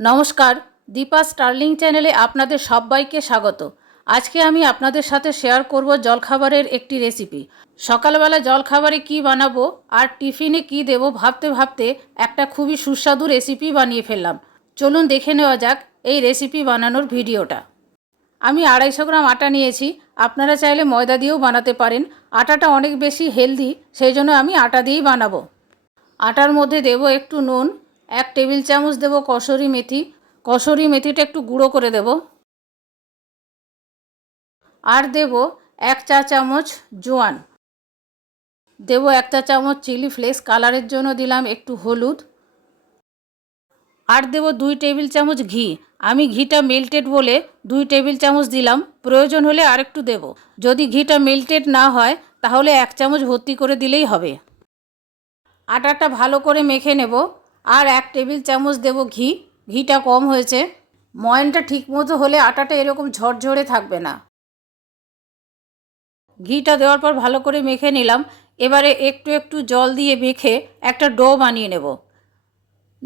নমস্কার, দীপা স্টার্লিং চ্যানেলে আপনাদের সবাইকে স্বাগত। আজকে আমি আপনাদের সাথে শেয়ার করব জলখাবারের একটি রেসিপি। সকালবেলা জলখাবারে কি বানাবো আর টিফিনে কি দেব ভাবতে ভাবতে একটা খুবই সুস্বাদু রেসিপি বানিয়ে ফেললাম। চলুন দেখে নেওয়া যাক এই রেসিপি বানানোর ভিডিওটা। আমি আড়াইশো গ্রাম আটা নিয়েছি, আপনারা চাইলে ময়দা দিয়েও বানাতে পারেন। আটাটা অনেক বেশি হেলদি, সেই জন্য আমি আটা দিয়েই বানাবো। আটার মধ্যে দেব একটু নুন এক টেবিল চামচ দেব কসুরি মেথি। কসুরি মেথিটা একটু গুঁড়ো করে দেব। আর দেব এক চা চামচ জোয়ান। দেব এক চা চামচ চিলি ফ্লেক্স, কালারের জন্য দিলাম একটু হলুদ। আর দেব দুই টেবিল চামচ ঘি। আমি ঘিটা মেল্টেড বলে দুই টেবিল চামচ দিলাম। প্রয়োজন হলে আরেকটু দেব। যদি ঘিটা মেল্টেড না হয়, তাহলে এক চামচ ভর্তি করে দিলেই হবে। আটাটা ভালো করে মেখে নেব। আর এক টেবিল চামচ দেব ঘি। ঘিটা কম হয়েছে। ময়নটা ঠিকমতো হলে আটাটা এরকম ঝরঝরে থাকবে না। ঘিটা দেওয়ার পর ভালো করে মেখে নিলাম। এবারে একটু একটু জল দিয়ে মেখে একটা ডো বানিয়ে নেব।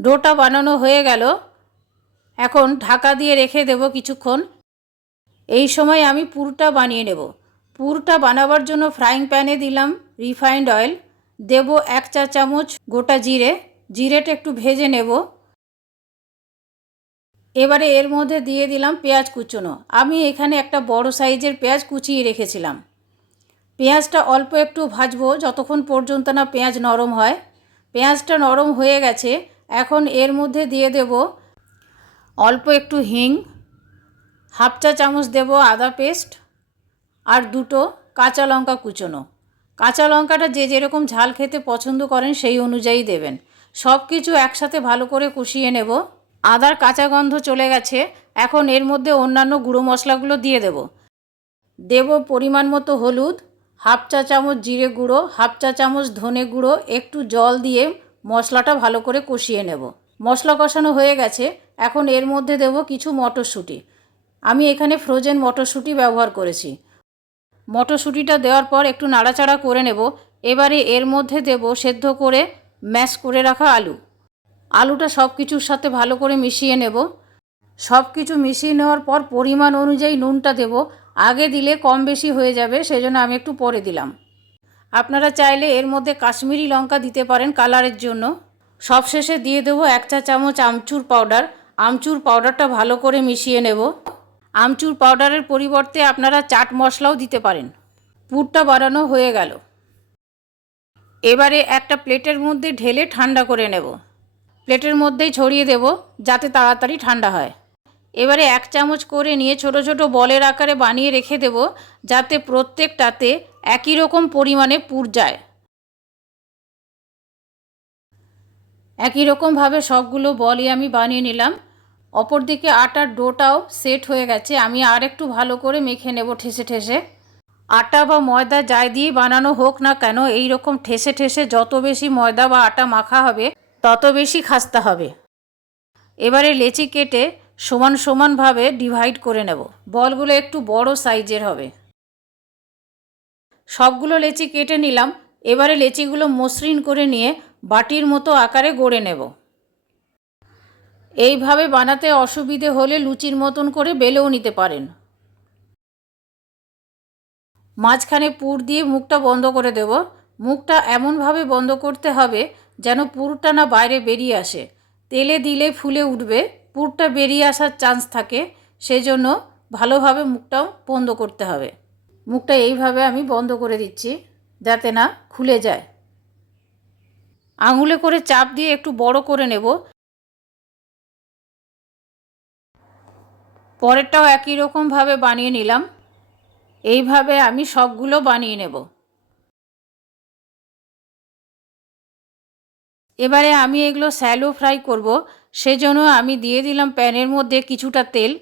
ডোটা বানানো হয়ে গেল। এখন ঢাকা দিয়ে রেখে দেব কিছুক্ষণ। এই সময় আমি পুরটা বানিয়ে নেব। পুরটা বানাবার জন্য ফ্রাইং প্যানে দিলাম রিফাইন্ড অয়েল। দেব এক চা চামচ গোটা জিরে। জিরেটা একটু ভেজে নেব। এবারে এর মধ্যে দিয়ে দিলাম পেঁয়াজ কুচোনো। আমি এখানে একটা বড় সাইজের পেঁয়াজ কুচিয়ে রেখেছিলাম। পেঁয়াজটা অল্প একটু ভাজবো, যতক্ষণ পর্যন্ত না পেঁয়াজ নরম হয়। পেঁয়াজটা নরম হয়ে গেছে, এখন এর মধ্যে দিয়ে দেব অল্প একটু হিং, হাফ চা চামচ দেব আদা পেস্ট আর দুটো কাঁচা লঙ্কা কুচোনো। কাঁচা লঙ্কাটা যে যেরকম ঝাল খেতে পছন্দ করেন সেই অনুযায়ী দেবেন। সব কিছু একসাথে ভালো করে কষিয়ে নেব। আদার কাঁচা গন্ধ চলে গেছে। এখন এর মধ্যে অন্যান্য গুঁড়ো মশলাগুলো দিয়ে দেব। দেব পরিমাণ মতো হলুদ, হাফ চা চামচ জিরে গুঁড়ো, হাফ চা চামচ ধনে গুঁড়ো, একটু জল দিয়ে মশলাটা ভালো করে কষিয়ে নেব। মশলা কষানো হয়ে গেছে। এখন এর মধ্যে দেব কিছু মটরশুঁটি। আমি এখানে ফ্রোজেন মটরশুঁটি ব্যবহার করেছি। মটরশুঁটিটা দেওয়ার পর একটু নাড়াচাড়া করে নেব। এবারে এর মধ্যে দেব সেদ্ধ করে ম্যাশ করে রাখা আলু। আলুটা সব কিছুর সাথে ভালো করে মিশিয়ে নেব। সব কিছু মিশিয়ে নেওয়ার পর পরিমাণ অনুযায়ী নুনটা দেব। আগে দিলে কম বেশি হয়ে যাবে, সেজন্য আমি একটু পরে দিলাম। আপনারা চাইলে এর মধ্যে কাশ্মীরি লঙ্কা দিতে পারেন কালারের জন্য। সবশেষে দিয়ে দেবো এক চা চামচ আমচুর পাউডার। আমচুর পাউডারটা ভালো করে মিশিয়ে নেব। আমচুর পাউডারের পরিবর্তে আপনারা চাট মশলাও দিতে পারেন। পুরটা বানানো হয়ে গেল। এবারে একটা প্লেটের মধ্যে ঢেলে ঠান্ডা করে নেব। প্লেটের মধ্যেই ছড়িয়ে দেব যাতে তাড়াতাড়ি ঠান্ডা হয়। এবারে এক চামচ করে নিয়ে ছোট ছোট বলের আকারে বানিয়ে রেখে দেব যাতে প্রত্যেকটাতে একই রকম পরিমাণে পুর যায়। একই রকমভাবে সবগুলো বলই আমি বানিয়ে নিলাম। অপরদিকে আটার ডোটাও সেট হয়ে গেছে। আমি আর একটু ভালো করে মেখে নেব ঠেসে ঠেসে। আটা বা ময়দা যাই দিয়ে বানানো হোক না কেন, এই রকম ঠেসে ঠেসে যত বেশি ময়দা বা আটা মাখা হবে, তত বেশি খাস্তা হবে। এবারে লেচি কেটে সমান সমানভাবে ডিভাইড করে নেব। বলগুলো একটু বড় সাইজের হবে। সবগুলো লেচি কেটে নিলাম। এবারে লেচিগুলো মসৃণ করে নিয়ে বাটির মতো আকারে গড়ে নেব। এইভাবে বানাতে অসুবিধে হলে লুচির মতন করে বেলেও নিতে পারেন। মাঝখানে পুর দিয়ে মুখটা বন্ধ করে দেব। মুখটা এমনভাবে বন্ধ করতে হবে যেন পুরটা না বাইরে বেরিয়ে আসে। তেলে দিলে ফুলে উঠবে। পুরটা বেরিয়ে আসার চান্স থাকে। সেই জন্য ভালোভাবে মুখটাও বন্ধ করতে হবে। মুখটা এইভাবে আমি বন্ধ করে দিচ্ছি যাতে না খুলে যায়। আঙুলে করে চাপ দিয়ে একটু বড় করে নেব। পরেরটাও একই রকমভাবে বানিয়ে নিলাম। এইভাবে আমি সবগুলো বানিয়ে নেব। এবারে আমি এগুলো স্যালো ফ্রাই করব, সেজন্য আমি দিয়ে দিলাম প্যানের মধ্যে কিছুটা তেল।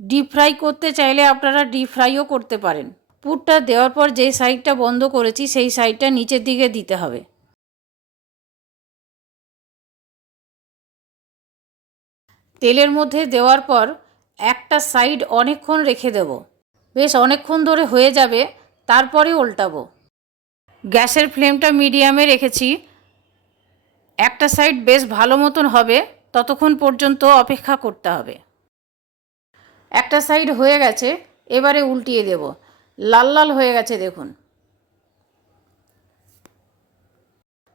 ডিপ ফ্রাই করতে চাইলে আপনারা ডিপ ফ্রাইও করতে পারেন। পুরটা দেওয়ার পর যে সাইডটা বন্ধ করেছি, সেই সাইডটা নিচের দিকে দিতে হবে। তেলের মধ্যে দেওয়ার পর একটা সাইড অনেকক্ষণ রেখে দেব। বেশ, অনেকক্ষণ ধরে হয়ে যাবে তারপরে উল্টাবো। গ্যাসের ফ্লেমটা মিডিয়ামে রেখেছি। একটা সাইড বেশ ভালো মতন হবে, ততক্ষণ পর্যন্ত অপেক্ষা করতে হবে। একটা সাইড হয়ে গেছে, এবারে উল্টিয়ে দেব। লাল লাল হয়ে গেছে, দেখুন।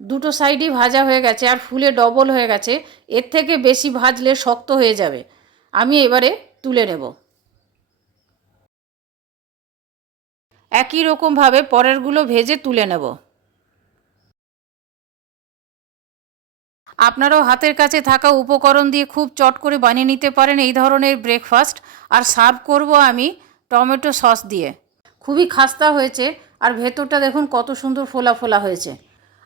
দুটো সাইডই ভাজা হয়ে গেছে, আর ফুলে ডবল হয়ে গেছে। এর থেকে বেশি ভাজলে শক্ত হয়ে যাবে। আমি এবারে তুলে নেব। একই রকমভাবে পরেরগুলো ভেজে তুলে নেব। আপনারাও হাতের কাছে থাকা উপকরণ দিয়ে খুব চট করে বানিয়ে নিতে পারেন এই ধরনের ব্রেকফাস্ট আর সার্ভ করব আমি টমেটো সস দিয়ে। খুবই খাস্তা হয়েছে আর ভেতরটা দেখুন কত সুন্দর ফোলা ফোলা হয়েছে।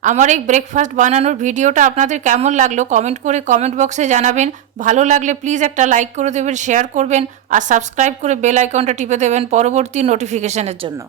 আমার এই ব্রেকফাস্ট বানানোর ভিডিওটা আপনাদের কেমন লাগল কমেন্ট করে কমেন্ট বক্সে জানাবেন। ভালো লাগলে প্লিজ একটা লাইক করে দেবেন শেয়ার করবেন আর সাবস্ক্রাইব করে বেল আইকনটা টিপে দেবেন পরবর্তী নোটিফিকেশনের জন্য।